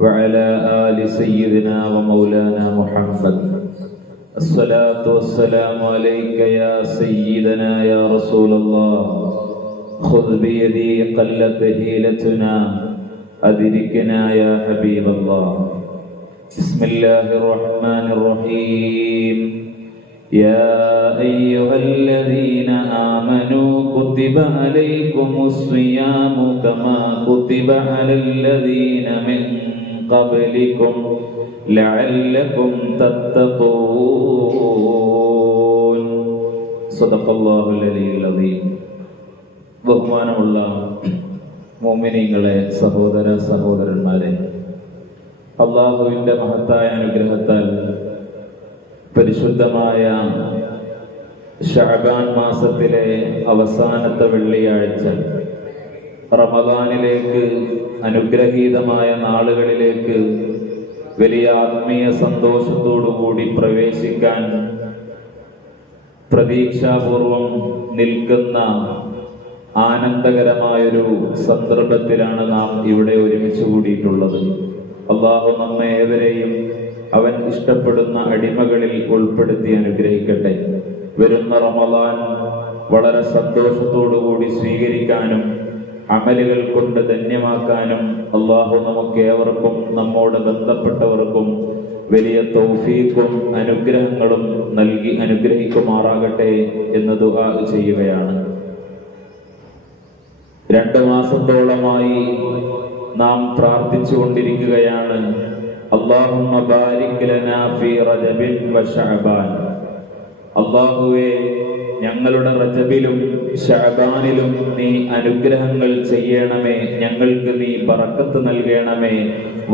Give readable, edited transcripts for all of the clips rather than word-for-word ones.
وعلى آل سيدنا ومولانا محمد. الصلاة والسلام عليك يا سيدنا يا رسول الله. خذ بيدي قلت حيلتنا أدركنا يا حبيب الله. بسم الله الرحمن الرحيم. يا أيها الذين آمنوا كتب عليكم الصيام كما كتب على الذين من قبلكم لعلكم تتقون. صدق الله العلي العظيم. ബഹുമാനമുള്ള മുഅ്മിനീങ്ങളെ, സഹോദര സഹോദരന്മാരെ, അല്ലാഹുവിൻ്റെ മഹത്തായ അനുഗ്രഹത്താൽ പരിശുദ്ധമായ ശഅബാൻ മാസത്തിലെ അവസാനത്തെ വെള്ളിയാഴ്ച റമദാനിലേക്ക്, അനുഗ്രഹീതമായ നാളുകളിലേക്ക് വലിയ ആത്മീയ സന്തോഷത്തോടുകൂടി പ്രവേശിക്കാൻ പ്രതീക്ഷാപൂർവം നിൽക്കുന്ന ആനന്ദകരമായൊരു സന്ദർഭത്തിലാണ് നാം ഇവിടെ ഒരുമിച്ച് കൂടിയിട്ടുള്ളത്. അള്ളാഹു നമ്മെ ഏവരെയും അവൻ ഇഷ്ടപ്പെടുന്ന അടിമകളിൽ ഉൾപ്പെടുത്തി അനുഗ്രഹിക്കട്ടെ. വരുന്ന റമദാൻ വളരെ സന്തോഷത്തോടുകൂടി സ്വീകരിക്കാനും അമലുകൾ കൊണ്ട് ധന്യമാക്കാനും അള്ളാഹു നമുക്കേവർക്കും നമ്മോട് ബന്ധപ്പെട്ടവർക്കും വലിയ തൗഫീഖും അനുഗ്രഹങ്ങളും നൽകി അനുഗ്രഹിക്കുമാറാകട്ടെ എന്ന് ദുആ ചെയ്യുകയാണ്. 2 മാസത്തോളമായി നാം പ്രാർത്ഥിച്ചു കൊണ്ടിരിക്കുകയാണ്, അല്ലാഹുമ്മ ബാരിക് ലനാ ഫീ റജബിൻ വ ശഅബാൻ. അല്ലാഹുവേ, ഞങ്ങളുടെ റജബിലും ശഅബാനിലും നീ അനുഗ്രഹങ്ങൾ ചെയ്യണമേ, ഞങ്ങൾക്ക് നീ ബറക്കത്ത് നൽകണമേ.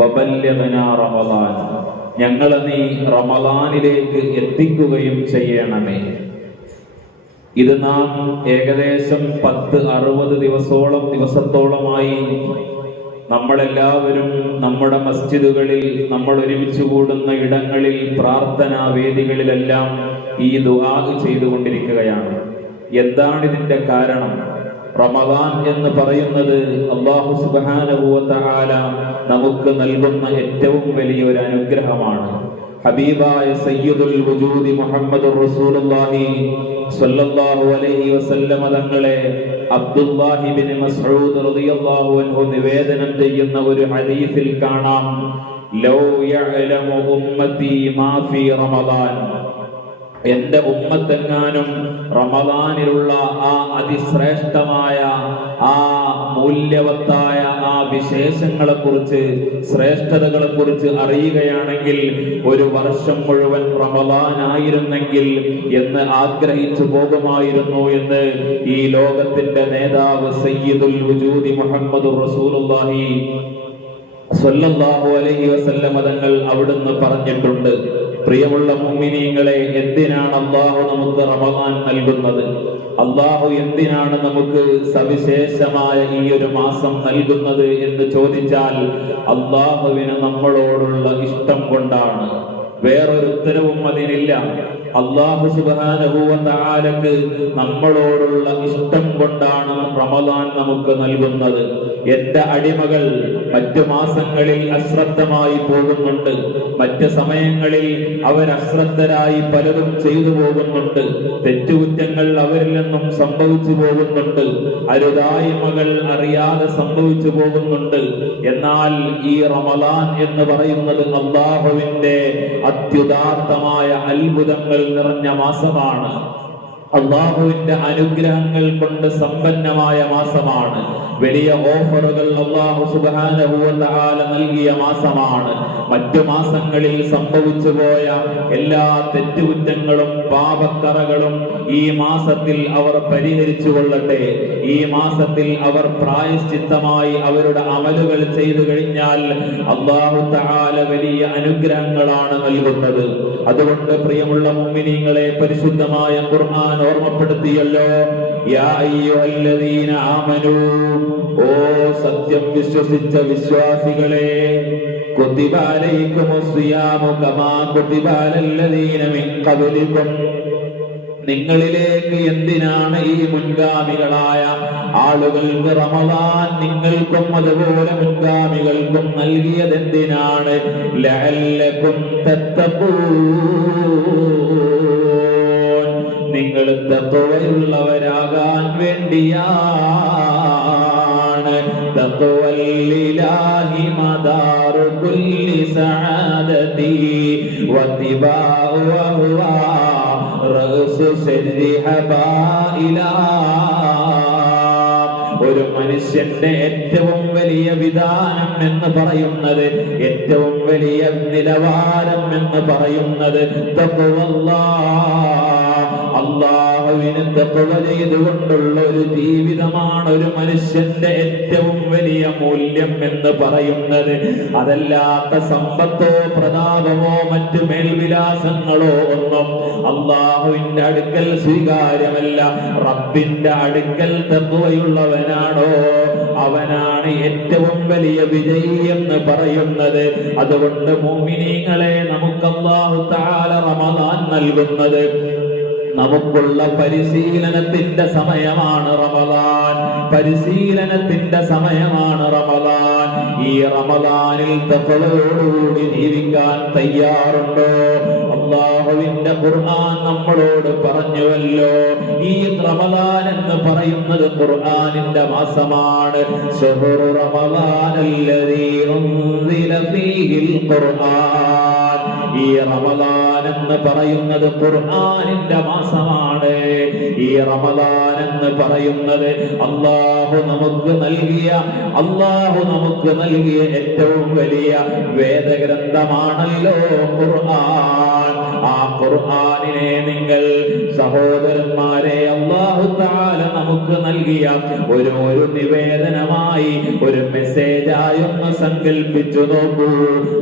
വബല്ലിഗ്നാ റമദാൻ, ഞങ്ങളെ നീ റമദാനിലേക്ക് എത്തിക്കുകയും ചെയ്യണമേ. ഇത് നാം ഏകദേശം 10-60 ദിവസത്തോളമായി നമ്മളെല്ലാവരും നമ്മുടെ മസ്ജിദുകളിൽ, നമ്മൾ ഒരുമിച്ച് കൂടുന്ന ഇടങ്ങളിൽ, പ്രാർത്ഥനാ വേദികളിലെല്ലാം ഈ ദുആ ചെയ്തുകൊണ്ടിരിക്കുകയാണ്. എന്താണ് ഇതിന്റെ കാരണം? റമദാൻ എന്ന് പറയുന്നത് അല്ലാഹു സുബ്ഹാനഹു വ തആല നമുക്ക് നൽകുന്ന ഏറ്റവും വലിയൊരു അനുഗ്രഹമാണ്. ഹബീബായ സയ്യിദുൽ വജൂദി മുഹമ്മദുർ റസൂലുള്ളാഹി സ്വല്ലല്ലാഹു അലൈഹി വസല്ലമ തങ്ങളെ അബ്ദുല്ലാഹി ഇബ്നു മസ്ഊദ് റളിയല്ലാഹു അൻഹു നിവേദനം ചെയ്യുന്ന ഒരു ഹദീസിൽ കാണാം, ലൗ യഅലമു ഉമ്മത്തി മാ ഫീ റമദാൻ, എന്റെ ഉമ്മത്തെങ്ങാനും റമദാനിലുള്ള ആ അതിശ്രേഷ്ഠമായ, ആ മൂല്യവത്തായ ആ വിശേഷങ്ങളെ കുറിച്ച്, ശ്രേഷ്ഠതകളെ കുറിച്ച് അറിയുകയാണെങ്കിൽ ഒരു വർഷം മുഴുവൻ റമദാനായിരുന്നെങ്കിൽ എന്ന് ആഗ്രഹിച്ചു പോകുമായിരുന്നു എന്ന് ഈ ലോകത്തിന്റെ നേതാവ് സയ്യിദുൽ വജൂദി മുഹമ്മദുർ റസൂലുള്ളാഹി സ്വല്ലല്ലാഹു അലൈഹി വസല്ലം തങ്ങൾ അവിടുന്ന് പറഞ്ഞിട്ടുണ്ട്. പ്രിയമുള്ള മുഅ്മിനീങ്ങളെ, എന്തിനാണ് അല്ലാഹു നമുക്ക് റമദാൻ നൽകുന്നത്? അല്ലാഹു എന്തിനാണ് നമുക്ക് സവിശേഷമായ ഈ ഒരു മാസം നൽകുന്നത് എന്ന് ചോദിച്ചാൽ അല്ലാഹുവിന് നമ്മളോടുള്ള ഇഷ്ടം കൊണ്ടാണ്. വേറൊരു ഉത്തരവും അതിനില്ല. അല്ലാഹു സുബ്ഹാനഹു വ തആലക്ക് നമ്മളോടുള്ള ഇഷ്ടം കൊണ്ടാണ് റമദാൻ നമുക്ക് നൽകുന്നത്. എന്റെ അടിമകൾ മറ്റു മാസങ്ങളിൽ അശ്രദ്ധമായി പോകുന്നുണ്ട്, മറ്റ് സമയങ്ങളിൽ അവർ അശ്രദ്ധരായി പലതും ചെയ്തു പോകുന്നുണ്ട്, തെറ്റുകുറ്റങ്ങൾ അവരിൽ നിന്നും സംഭവിച്ചു പോകുന്നുണ്ട്, അരുതായ്മകൾ അറിയാതെ സംഭവിച്ചു പോകുന്നുണ്ട്. എന്നാൽ ഈ റമദാൻ എന്ന് പറയുന്നത് അല്ലാഹുവിന്റെ അത്യുദാത്തമായ അത്ഭുതങ്ങൾ നിറഞ്ഞ മാസമാണ്. അല്ലാഹുവിന്റെ അനുഗ്രഹങ്ങൾ കൊണ്ട് സമ്പന്നമായ മാസമാണ്. വലിയ ഓഫറുകൾ അല്ലാഹു സുബ്ഹാനഹു വ തആല നൽകിയ മാസമാണ്. മറ്റു മാസങ്ങളിൽ സംഭവിച്ചു പോയ എല്ലാ തെറ്റുകുറ്റങ്ങളും പാപക്കറകളും ഈ മാസത്തിൽ അവർ പരിഹരിച്ചു കൊള്ളട്ടെ. ഈ മാസത്തിൽ അവർ പ്രായശ്ചിത്തമായി അവരുടെ അമലുകൾ ചെയ്തു കഴിഞ്ഞാൽ അല്ലാഹു തആല വലിയ അനുഗ്രഹങ്ങളാണ് നൽകുന്നത്. അതുകൊണ്ട് പ്രിയമുള്ള മുഅ്മിനീങ്ങളെ, പരിശുദ്ധമായ ഖുർആൻ ഓർമ്മപ്പെടുത്തിയല്ലോ, യാ അയ്യുഹല്ലദീന ആമനൂ, ഓ സത്യം വിശ്വസിച്ച വിശ്വാസികളെ, കുതിബ അലൈക്കുമുസ് സിയാമു കമാ കുതിബ അലല്ലദീന മിൻ ഖബ്ലികും, നിങ്ങളിലേക്ക് എന്തിനാണ് ഈ മുൻഗാമികളായ ആളുകൾക്ക് റമദാൻ നിങ്ങൾക്കും അതുപോലെ മുൻഗാമികൾക്കും നൽകിയത് എന്തിനാണ്? ലഅല്ലകും തത്തഖൂൻ, നിങ്ങൾ തഖ്വയുള്ളവരാകാൻ വേണ്ടിയാണ്. തഖ്വല്ലിലാഹി മദാറു കുല്ലി സഅദതി വത്തിബാഉ വഹുവ റഅസു ശർരി ഹബായിലാ. ഒരു മനുഷ്യന്റെ ഏറ്റവും വലിയ വിധാനം എന്ന് പറയുന്നത്, ഏറ്റവും വലിയ നിലവാരം എന്ന് പറയുന്നത് അല്ലാഹുവിനെ തഖ്വ ചെയ്തുകൊണ്ടുള്ള ഒരു ജീവിതമാണ് ഒരു മനുഷ്യന്റെ ഏറ്റവും വലിയ മൂല്യം എന്ന് പറയുന്നത്. അതല്ലാത്ത സമ്പത്തോ പ്രതാപമോ മറ്റു മേൽവിലാസങ്ങളോ ഒന്നും അല്ലാഹുവിന്റെ അടുക്കൽ സ്വീകാര്യമല്ല. റബ്ബിന്റെ അടുക്കൽ തഖ്വയുള്ളവനാണോ അവനാണ് ഏറ്റവും വലിയ വിജയി എന്ന് പറയുന്നത്. അതുകൊണ്ട് മുഅ്മിനീങ്ങളെ, നമുക്ക് അല്ലാഹു തആല റമദാൻ നൽകുന്നത് നമുക്കുള്ള പരിശീലനത്തിന്റെ സമയമാണ് റമദാൻ. പരിശീലനത്തിന്റെ സമയമാണ് റമദാൻ. ഈ റമദാനിൽ തഖ്വയോടുകൂടി ജീവിക്കാൻ തയ്യാറുണ്ടോ? അല്ലാഹുവിന്റെ ഖുർആൻ നമ്മളോട് പറഞ്ഞുവല്ലോ, ഈ റമദാൻ എന്ന് പറയുന്നത് ഖുർആനിന്റെ മാസമാണ്. ശഹ്റു റമദാനല്ലദീ ഉൻസില ഫീഹിൽ ഖുർആൻ. ഈ റമദാൻ എന്ന് പറയുന്നത് ഖുർആനിന്റെ മാസമാണ്. ഈ റമദാൻ എന്ന് പറയുന്നത് അല്ലാഹു നമുക്ക് നൽകിയ ഏറ്റവും വലിയ വേദഗ്രന്ഥമാണല്ലോ ഖുർആൻ. ആ ഖുർആനിനെ നിങ്ങൾ സഹോദരന്മാരെ, അല്ലാഹു തആല നമുക്ക് നൽകിയ ഒരു നിവേദനമായി, ഒരു മെസ്സേജായി ഒന്ന് സങ്കല്പിച്ചു നോക്കൂ.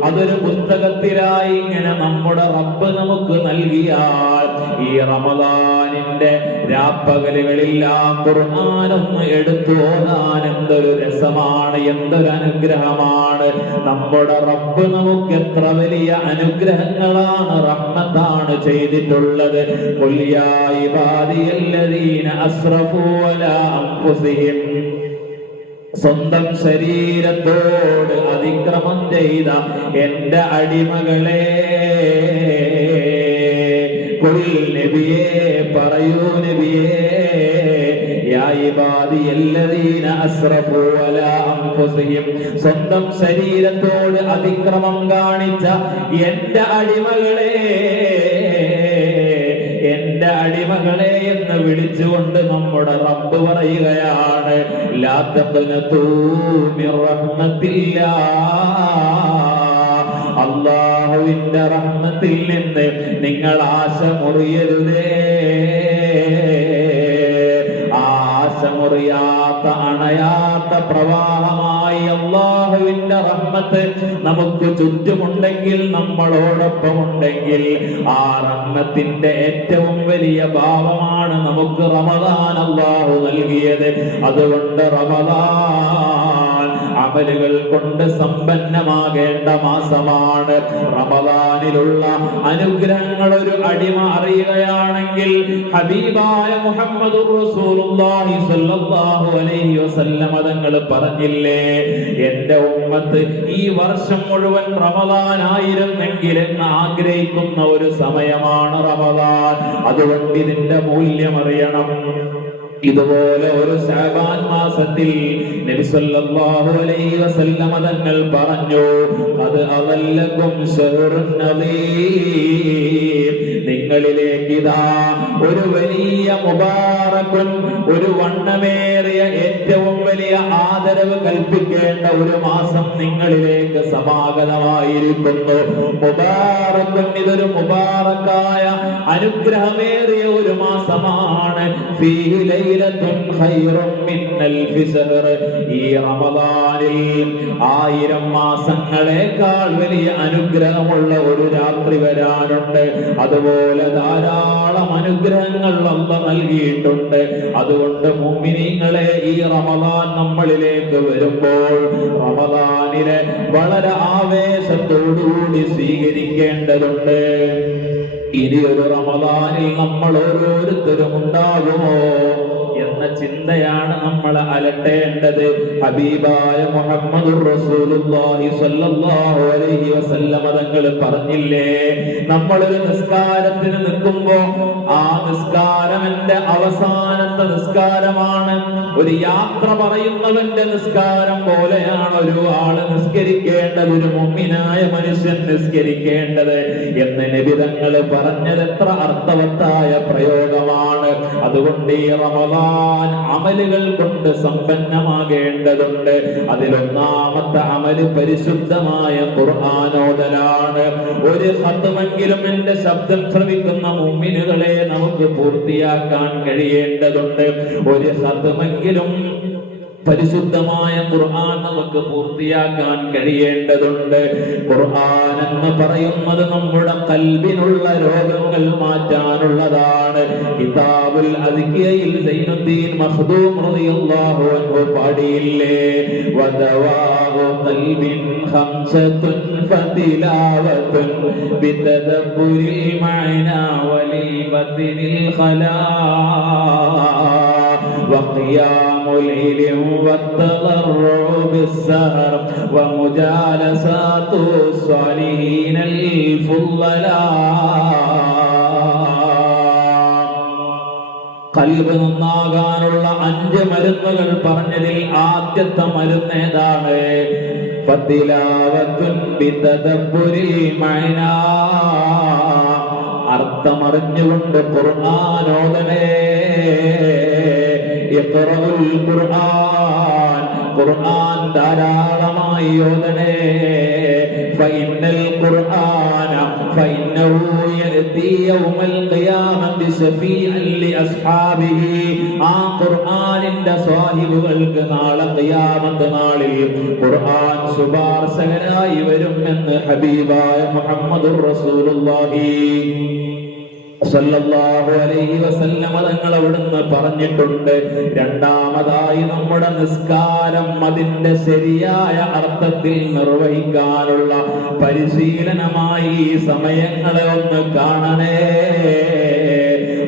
അതൊരു പുസ്തകത്തിലായി ഇങ്ങനെ നമ്മുടെ റബ്ബ് നമുക്ക് നൽകിയാൽ, ഈ റമദാനിന്റെ രാപ്പകലുകളെല്ലാം ഖുർആനൊന്ന് എടുത്തു ഓതാൻ എന്തൊരു രസമാണ്, എന്തൊരു അനുഗ്രഹമാണ്. നമ്മുടെ റബ്ബ് നമുക്ക് എത്ര വലിയ അനുഗ്രഹങ്ങളാണ്, റഹ്മത്താണ് ചെയ്തിട്ടുള്ളത്. ഖുൽ യാ ഇബാദിയല്ലദീന അസ്റഫൂ അലാ അൻഫുസിഹിം, സ്വന്തം ശരീരത്തോട് അതിക്രമം ചെയ്ത എന്റെ അടിമകളെ, ഖുൽ നബിയേ, പറയൂ നബിയേ, യാ ഇബാദിയല്ലദീന അസ്റഫൂ അലാ അൻഫുസിഹിം, സ്വന്തം ശരീരത്തോട് അതിക്രമം കാണിച്ച എന്റെ അടിമകളെ, എന്റെ അടിമകളെ എന്ന് വിളിച്ചുകൊണ്ട് നമ്മുടെ റബ്ബ് പറയുകയാണ്, ലാ തഖ്നതൂ മിർ റഹ്മത്തില്ലാഹ്, അല്ലാഹുവിന്റെ റഹ്മത്തിൽ നിന്ന് നിങ്ങൾ ആശ മുറിയരുതേ. മുറിയാത്ത അണയാത്ത പ്രവാഹമായി അല്ലാഹുവിന്റെ റഹ്മത്ത് നമുക്ക് ചുറ്റുമുണ്ടെങ്കിൽ, നമ്മളോടൊപ്പം ഉണ്ടെങ്കിൽ, ആ റഹ്മത്തിന്റെ ഏറ്റവും വലിയ ഭാവമാണ് നമുക്ക് റമദാൻ അല്ലാഹു നൽകിയത്. അതുകൊണ്ട് റമദാൻ അമലുകൾ കൊണ്ട് സമ്പന്നമാകേണ്ട മാസമാണ്. റമദാനിലുള്ള അനുഗ്രഹങ്ങൾ ഒരു അടിമ അറിയുകയാണെങ്കിൽ, ഹബീബായ മുഹമ്മദുർ റസൂലുള്ളാഹി സ്വല്ലല്ലാഹു അലൈഹി വസല്ലം തങ്ങൾ പറഞ്ഞില്ലേ, എന്റെ ഉമ്മത്ത് ഈ വർഷം മുഴുവൻ റമദാൻ ആയിരുന്നെങ്കിൽ എന്ന് ആഗ്രഹിക്കുന്ന ഒരു സമയമാണ് റമദാൻ. അതുകൊണ്ട് ഇതിന്റെ മൂല്യം അറിയണം. ഇതുപോലെ ഒരു ശഅബാൻ മാസത്തിൽ നബി സല്ലല്ലാഹു അലൈഹി വസല്ലം തങ്ങൾ പറഞ്ഞു, അത് അവല്ലക്കും ശഹ്റുൻ നദീം, നിങ്ങളിലേക്ക് ഇതാ ഒരു വലിയ മുബാറക്കുൻ, ഒരു വണ്ണമേറിയ ഏറ്റവും വലിയ ആദരവ് കൽപ്പിക്കേണ്ട ഒരു മാസം നിങ്ങളിലേക്ക് സമാഗതമായിരിക്കുന്നു. മുബാറക്കുൻ, ഇതൊരു മുബാറക്കായ അനുഗ്രഹമേറിയ ഒരു മാസമാണ്. ഫീഹി ലൈലത്തുൻ ഖൈറും മിൻ അൽഫി ശഹ്ർ, ഈ റമദാനിൽ 1000 മാസങ്ങളെക്കാൾ വലിയ അനുഗ്രഹമുള്ള ഒരു രാത്രി വരാനുണ്ട്. അതുപോലെ ധാരാളം അനുഗ്രഹങ്ങൾ അല്ലാഹു നൽകിയിട്ടുണ്ട്. അതുകൊണ്ട് മുഅ്മിനീങ്ങളെ, ഈ റമദാൻ നമ്മളിലേക്ക് വരുമ്പോൾ റമദാനിനെ വളരെ ആവേശത്തോടുകൂടി സ്വീകരിക്കേണ്ടതുണ്ട്. ഇനിയൊരു റമദാനിൽ നമ്മൾ ഓരോരുത്തരും ഉണ്ടാകുമോ എന്ന ചിന്തയാണ് നമ്മൾ അലട്ടേണ്ടത്. ഹബീബായ മുഹമ്മദുർ റസൂലുള്ളാഹി സ്വല്ലല്ലാഹു അലൈഹി വസല്ലം തങ്ങൾ പറഞ്ഞില്ലേ, നമ്മളൊരു നിസ്കാരത്തിന് നിൽക്കുമ്പോ ആ നിസ്കാരം എന്റെ അവസാനത്തെ നിസ്കാരമാണ്, ഒരു യാത്ര പറയുന്നവന്റെ നിസ്കാരം പോലെയാണ് ഒരു ആള് നിസ്കരിക്കേണ്ടത്, ഒരു മുഅ്മിനായ മനുഷ്യൻ നിസ്കരിക്കേണ്ടത് എന്ന് നബി തങ്ങൾ പറഞ്ഞത് എത്ര അർത്ഥവത്തായ പ്രയോഗമാണ്. അതുകൊണ്ട് ഈ റമദാൻ അമലുകൾ കൊണ്ട് സമ്പന്നമാകേണ്ടതുണ്ട്. അതിലൊന്നാമത്തെ അമല് പരിശുദ്ധമായ ഖുർആനോദലാണ്. ഒരു ഖത്മെങ്കിലും എന്റെ ശബ്ദം ശ്രവിക്കുന്ന മുഅ്മിനുകളെ നമുക്ക് പൂർത്തിയാക്കാൻ കഴിയേണ്ടതുണ്ട്. ഒരു ഖത്മെങ്കിലും പരിശുദ്ധമായ ഖുർആൻ നമുക്ക് പൂർത്തിയാക്കാൻ കഴിയേണ്ടതുണ്ട്. ഖുർആൻ എന്ന് പറയുന്നത് നമ്മുടെ ഖൽബിനുള്ള രോഗങ്ങൾ മാറ്റാനുള്ളതാണ്. കിതാബുൽ അദ്കിയയിൽ സൈനുദ്ദീൻ മഖ്ദൂം റളിയല്ലാഹു അൻഹു പാടിയില്ലേ, വദവാഉ ഖൽബിൻ ഖംസത്തുൻ ഫതിലാവത്തുൻ ബിതദബ്ബുരിൽ മഅനാ വലിബത്തിനിൽ ഖലാ وقيام الليل والتضرع بالسهر ومجالسات الصالحين الفضلاء. ഖൽബ് നന്നാകാനുള്ള 5 മരുന്നുകൾ പറഞ്ഞതിൽ ആദ്യത്തെ മരുന്ന് ഏതാണ്? ഫതിലാവത്തുൻ ബിതദബ്ബുരിൽ മഅനാ, അർത്ഥമറിഞ്ഞുകൊണ്ട് ഖുർആൻ ഓതണേ. ഇഖ്റഉൽ ഖുർആൻ, ഖുർആൻ ധാരാളമായി ഓതണേ. ഫഇന്നൽ ഖുർആന ഫഇന്നഹു യഅതി യൗമൽ ഖിയാമത്തി ശഫീഅൻ ലിഅസ്ഹാബിഹി, ആ ഖുർആനിന്റെ സ്വാഹിബുകൾക്ക് നാളെ ഖിയാമത്ത് നാളിൽ ഖുർആൻ ശുപാർശകനായി വരും എന്ന് ഹബീബായ മുഹമ്മദുർ റസൂലുള്ളാഹി സല്ലല്ലാഹു അലൈഹി വസല്ലം തങ്ങൾ അവിടുന്ന് പറഞ്ഞിട്ടുണ്ട്. രണ്ടാമതായി നമ്മുടെ നിസ്കാരം അതിന്റെ ശരിയായ അർത്ഥത്തിൽ നിർവഹിക്കാനുള്ള പരിശീലനമായി ഈ സമയങ്ങളെ ഒന്ന് കാണണേ.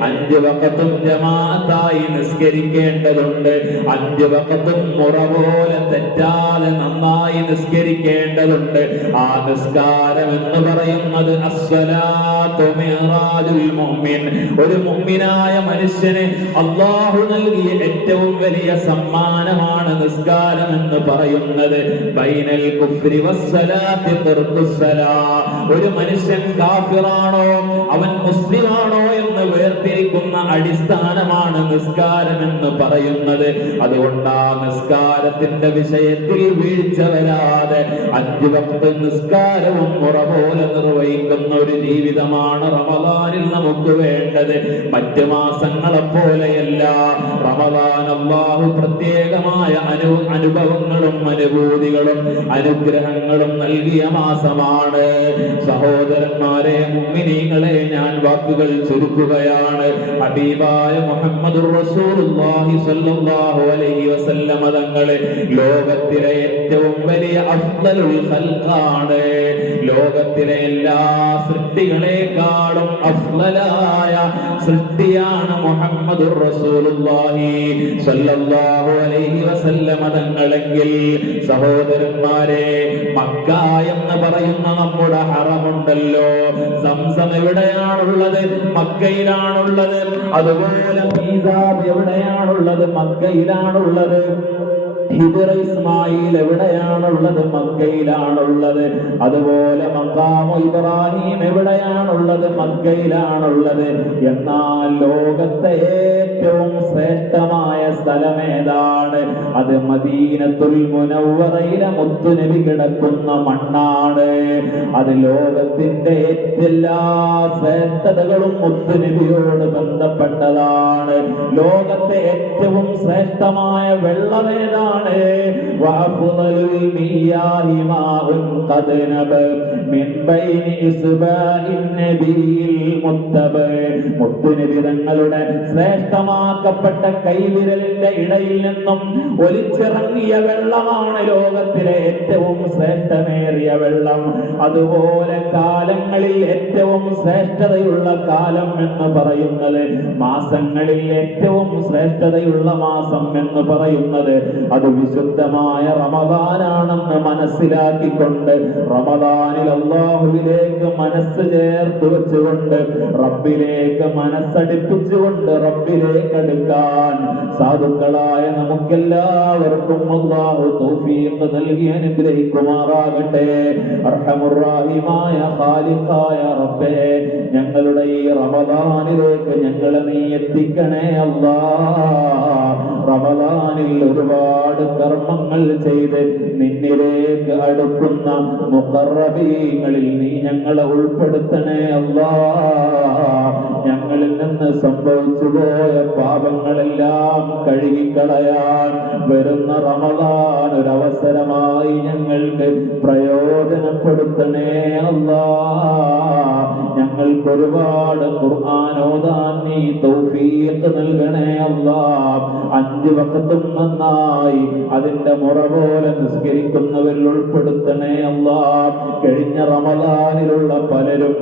5 വഖത്തും ജമാഅത്തായി നിസ്കരിക്കേണ്ടതുണ്ട്. 5 വഖത്തും മുറ പോലെ തെറ്റാതെ നന്നായി നിസ്കരിക്കേണ്ടതുണ്ട്. ആ നിസ്കാരം എന്ന് പറയുന്നത് അസ്സലാത്തു മിഅ്റാജുൽ മുഅ്മിൻ, ഒരു മുഅ്മിനായ മനുഷ്യന് അല്ലാഹു നൽകിയ ഏറ്റവും വലിയ സമ്മാനമാണ് നിസ്കാരം എന്ന് പറയുന്നത്. ബൈനൽ കുഫ്രി വസ്സലാത്തി തർക്കുസ്സലാ, ഒരു മനുഷ്യൻ കാഫിറാണോ അവൻ മുസ്ലിമാണോ എന്ന് വേർതിരിക്കുന്ന അടിസ്ഥാനമാണ് നിസ്കാരം എന്ന് പറയുന്നത്. അതുകൊണ്ട് ആ നിസ്കാരത്തിന്റെ വിഷയത്തിൽ വീഴ്ച വരാതെ 5 വഖ്ത് നിസ്കാരവും മുറ പോലെ നിർവഹിക്കുന്ന ഒരു ജീവിതമാണ് റമദാനിൽ നമുക്ക് വേണ്ടത്. മറ്റ് മാസങ്ങളെ പോലെയല്ല. റമദാൻ അല്ലാഹു പ്രത്യേകമായ അനുഭവങ്ങളും അനുഭൂതികളും അനുഗ്രഹങ്ങളും നൽകിയ മാസമാണ്. സഹോദരന്മാരെ, മുഅ്മിനീങ്ങളെ, ഞാൻ വാക്കുകൾ ചുരുക്കുകയാണ്. ഹബീബായ മുഹമ്മദുർ റസൂലുള്ളാഹി സ്വല്ലല്ലാഹു അലൈഹി വസല്ലം തങ്ങളെ ലോകത്തിലെ ഏറ്റവും വലിയ അഫ്ളലുൽ ഖൽഖാണ്. ലോകത്തിലെ എല്ലാ സൃഷ്ടികളെക്കാളും അഫ്ളലായ സൃഷ്ടിയാണ് മുഹമ്മദുർ റസൂലുള്ളാഹി സ്വല്ലല്ലാഹു അലൈഹി വസല്ലം തങ്ങളെങ്കിൽ സഹോദരന്മാരെ, മക്ക എന്ന് പറയുന്ന നമ്മുടെ ഹറമുണ്ടല്ലോ, സംസം എവിടെയാണുള്ളത്? മക്കയിലാണുള്ളത്. അതുപോലെ മീസാബ് എവിടെയാണുള്ളത്? മക്കയിലാണുള്ളത്. ഹിജ്റ ഇസ്മായിൽ എവിടെയാണുള്ളത്? മക്കയിലാണുള്ളത്. അതുപോലെ മഖാമു ഇബ്രാഹിം എവിടെയാണുള്ളത്? മക്കയിലാണുള്ളത്. എന്നാൽ ലോകത്തെ ഏറ്റവും ശ്രേഷ്ഠമായ സ്ഥലം ഏതാണ്? അത് മദീനത്തുൽ മുനവ്വറയിലെ മുത്തുനബി കിടക്കുന്ന മണ്ണാണ്. അത് ലോകത്തിന്റെ എല്ലാ ശ്രേഷ്ഠതകളും മുത്തുനബിയോട് ബന്ധപ്പെട്ടതാണ്. ലോകത്തെ ഏറ്റവും ശ്രേഷ്ഠമായ വെള്ളമേതാണ്? وأفضل المياه ماء قد نبع من بين إصبع النبي المتبع. മുത്തുനബി തങ്ങളുടെ ശ്രേഷ്ഠമായ പരിശുദ്ധമാക്കപ്പെട്ട കൈവിരലിന്റെ ഇടയിൽ നിന്നും ഒലിച്ചിറങ്ങിയ വെള്ളമാണ് ലോകത്തിലെ ഏറ്റവും ശ്രേഷ്ഠമേറിയ വെള്ളം. അതുപോലെ കാലങ്ങളിൽ ഏറ്റവും ശ്രേഷ്ഠതയുള്ള കാലം എന്ന് പറയുന്നത്, മാസങ്ങളിൽ ഏറ്റവും ശ്രേഷ്ഠതയുള്ള മാസം എന്ന് പറയുന്നത് അത് വിശുദ്ധമായ റമദാനാണെന്ന് മനസ്സിലാക്കിക്കൊണ്ട് റമദാനിൽ അല്ലാഹുവിലേക്ക് മനസ്സ് ചേർത്ത് വെച്ചുകൊണ്ട് റബ്ബിലേക്ക് മനസ്സടിപ്പിച്ചുകൊണ്ട് റബ്ബിലേക്ക് അടുക്കാൻ സാധുക്കളായ നമുക്കെല്ലാവർക്കും അല്ലാഹു തൗഫീഖ് നൽകി അനുഗ്രഹിക്കുമാറാകട്ടെ. അർഹമുർ റഹീമായ ഖാലിഖായ റബ്ബേ, ഞങ്ങളുടെ ഈ റമദാനിലേക്ക് ഞങ്ങളെ നീ എത്തിക്കണേ അല്ലാഹ്. റമദാനിൽ ഒരുപാട് കർമ്മങ്ങൾ ചെയ്ത് നിന്നിലേക്ക് അടുക്കുന്ന മുഖറബീങ്ങളിൽ നീ ഞങ്ങളെ ഉൾപ്പെടുത്തണേ അല്ലാഹ്. ഞങ്ങളിൽ നിന്ന് സംഭവിച്ചു പോയ പാപങ്ങളെല്ലാം കഴുകിക്കളയാൻ വരുന്ന റമദാൻ ഒരവസരമായി ഞങ്ങൾക്ക് പ്രയോജനപ്പെടുത്തണേ അല്ലാഹ്. ഞങ്ങൾക്ക് ഒരുപാട് ഖുർആൻ ഓതാൻ നീ തൗഫീഖ് നൽകണേ അല്ലാഹ്. 5 വഖത്തും നന്നായി അതിന്റെ മുറ പോലെ നിസ്കരിക്കുന്നവരിൽ ഉൾപ്പെടുത്തണേ അല്ലാഹ്. കഴിഞ്ഞ റമദാനിലുള്ള പലരും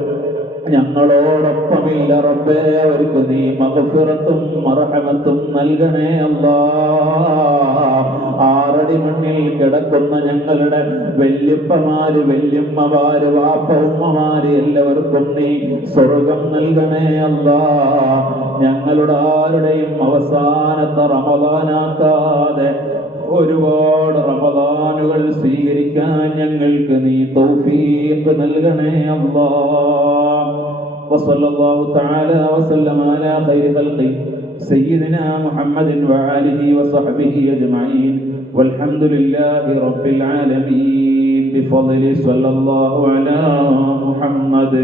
ഞങ്ങളോടൊപ്പമില്ല റബ്ബേ, അവർക്ക് നീ മഗ്ഫിറത്തും മർഹമത്തും നൽകണേ അല്ലാഹ്. 6 അടി മണ്ണിൽ കിടക്കുന്ന ഞങ്ങളുടെ വല്യപ്പമാര്, വല്യമ്മമാര്, വാപ്പ ഉമ്മമാര് എല്ലാവർക്കും നീ സ്വർഗം നൽകണേ അല്ലാഹ്. ഞങ്ങളുടെ ആരുടെയും അവസാനത്തെ റമദാനാക്കാതെ ഒരുപാട് റമദാനുകൾ സ്വീകരിക്കാൻ ഞങ്ങൾക്ക് നീ തൗഫീഖ് നൽകണേ അല്ലാഹ്. വസല്ലല്ലാഹു തആല വസല്ലമ അലാ ഖൈരി ഖൽഖി സയ്യിദിനാ മുഹമ്മദിൻ വആലിഹി വസഹ്ബിഹി അജ്മഈൻ വൽഹംദുലില്ലാഹി റബ്ബിൽ ആലമീൻ ബിഫദ്ലി സല്ലല്ലാഹു അലാ മുഹമ്മദ്.